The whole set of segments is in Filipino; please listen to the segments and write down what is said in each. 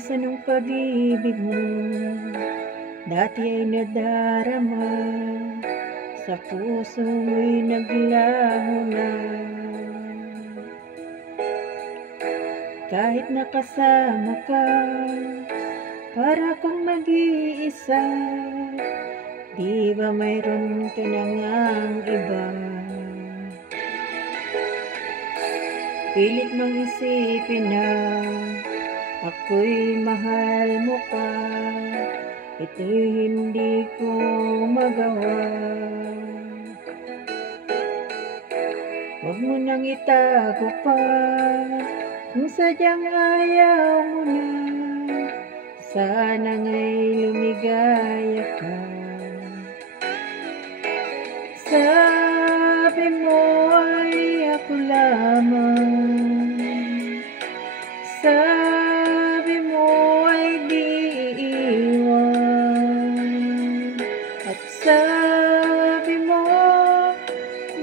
Nasaan ang pag-ibig mo? Dati ay nadarama, sa puso mo'y naglaho na. Kahit nakasama ka, para kang mag-iisa. Di ba mayroon ka na ngang iba? Pilit mong isipin na ako'y mahal mo pa. Ito'y hindi ko magawa. Huwag mo nang itago pa, kung sadyang ayaw mo na. Sana nga'y lumigaya ka. Sabi mo ay ako lamang, sabi mo ay di iiwan, at sabi mo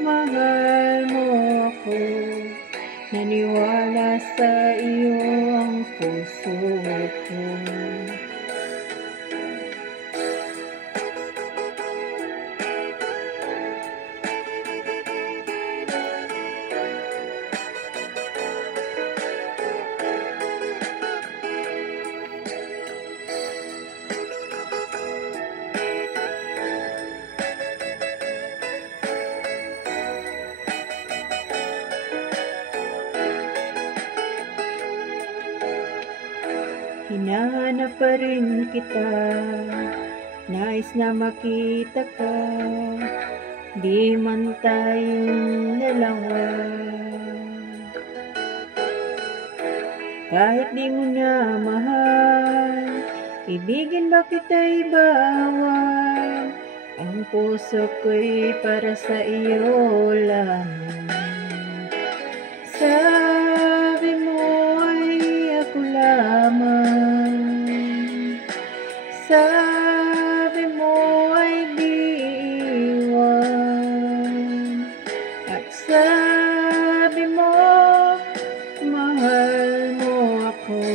mahal mo ako. Naniwala sa iyo ang puso ko. Hinahanap pa rin kita, nais na makita ka, di man tayong dalawa. Kahit di mo na mahal, ibigin ba kita'y bawal? Ang puso ko'y para sa iyo lamang. Sabi mo ay ako lamang, sabi mo ay di iwan, at sabi mo mahal mo ako.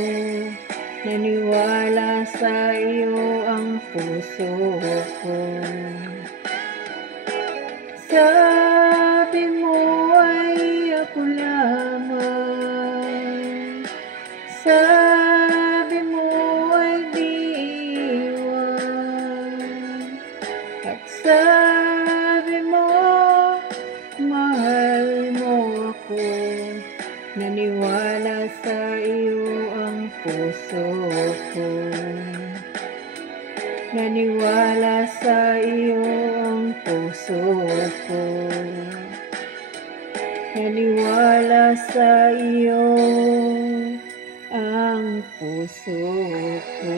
Naniwala sa iyo ang puso ko. Sabi mo ay ako lamang, sabi mo ay di iwan, at sabi mo mahal mo ako. Naniwala sa iyo ang puso ko. Naniwala sa iyo ang puso ko. Naniwala sa iyo ang puso ko.